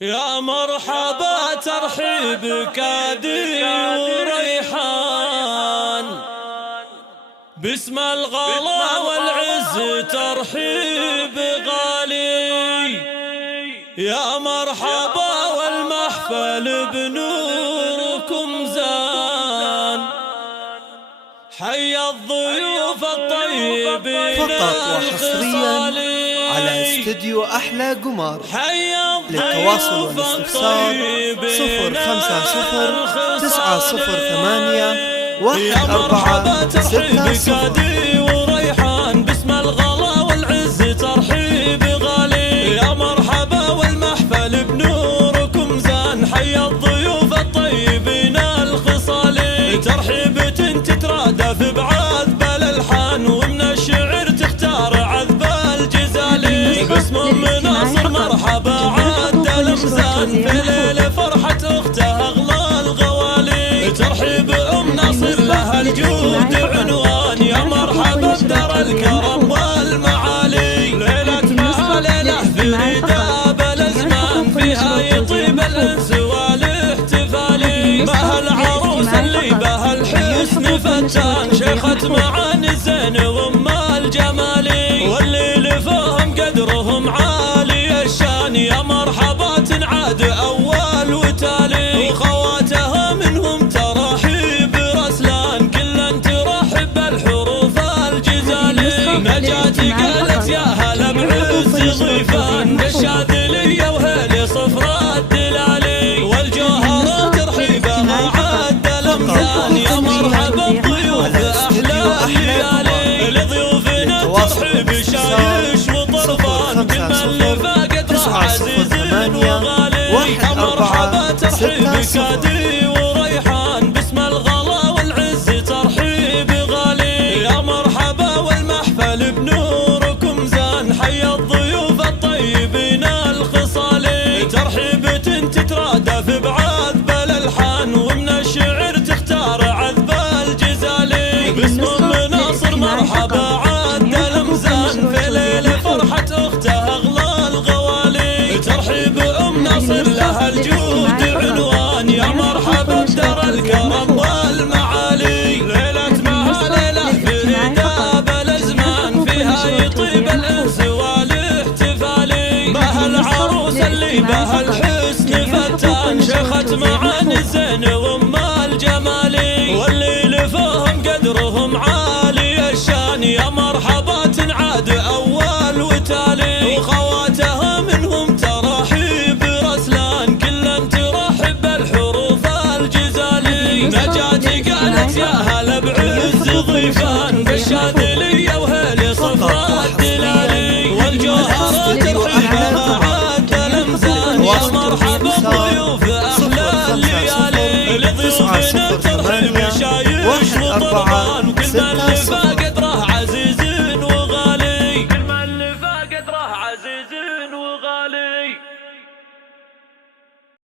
يا مرحبا ترحيب كادي وريحان، باسم الغلا والعز ترحيب غالي. يا مرحبا والمحفل بنوركم زان، حي الضيوف الطيبين فقط وحصريا على استديو أحلى قمر. للتواصل والاستفسار 050-908-1460. وريحان باسم الغلا والعز ترحيب غالي. يا مرحبا والمحفل بنوركم زان، حي الضيوف الطيبين الخصالي. ترحيبة تترادف بعذب الألحان، ومن الشعر تختار عذب الجزالي. باسم أم ناصر مرحبا عاد الأمزان، في ليل فرحة أختها أغلى الغوالي. ترحيب أم ناصر لها الجود عنوان، يا مرحبا بدار الكرم والمعالي. ليلة ما ليلة فريدة بالأزمان، فيها يطيب الأنس والاحتفالي. ما العروس اللي بها الحسن فتان، شيخة معاني الزين وأم الجمالي. واللي لفهم قدرهم عالي الشان، يا مرحبا تنعاد أول وتالي. وخواتها منهم ترحيب رسلان، كلا ترحب بالحروف الجزالي. نجاتي قالت يا هلا بعز ضيفان، بالشاذلية وهيلي صفرا الدلالي. والجوهرة ترحيبها عد الأمزان، يا مرحبا بضيوف أحلى الليالي. لضيوفنا ترحيب شايش وطربان، كل من فاقد راح عزيز وغالي. يا مرحبا ترحيب كادي وريحان، باسم الغلا والعز ترحيب غالي. يا مرحبا والمحفل بنوركم زان، حي الضيوف الطيبين الخصالي. ترحيبة تترادف بعذب الألحان، ومن الشعر تختار عذب الجزالي. باسم أم ناصر مرحبا عاد الأمزان، في ليل فرحة أختها أغلى الغوالي. ترحيب أم ناصر لها الجود عنوان، يا مرحبا بدار الكرم والمعالي. ليلة ما ليلة فريدة بالأزمان، فيها يطيب الأنس والاحتفالي. ما العروس اللي بها الحسن فتان، شيخة معاني الزين وأم الجمالي. واللي لفهم قدرهم عالي الشان، يا مرحبا تنعاد أول وتالي. وخواتها منهم ترحيب رسلان، كلا ترحب بالحروف الجزالي. نجاتي قالت يا هلا بعز ضيفان، بالشاذلية وهيلي صفرا الدلالي. والجوهرة ترحيبها عاد الأمزان، يا مرحبا بضيوف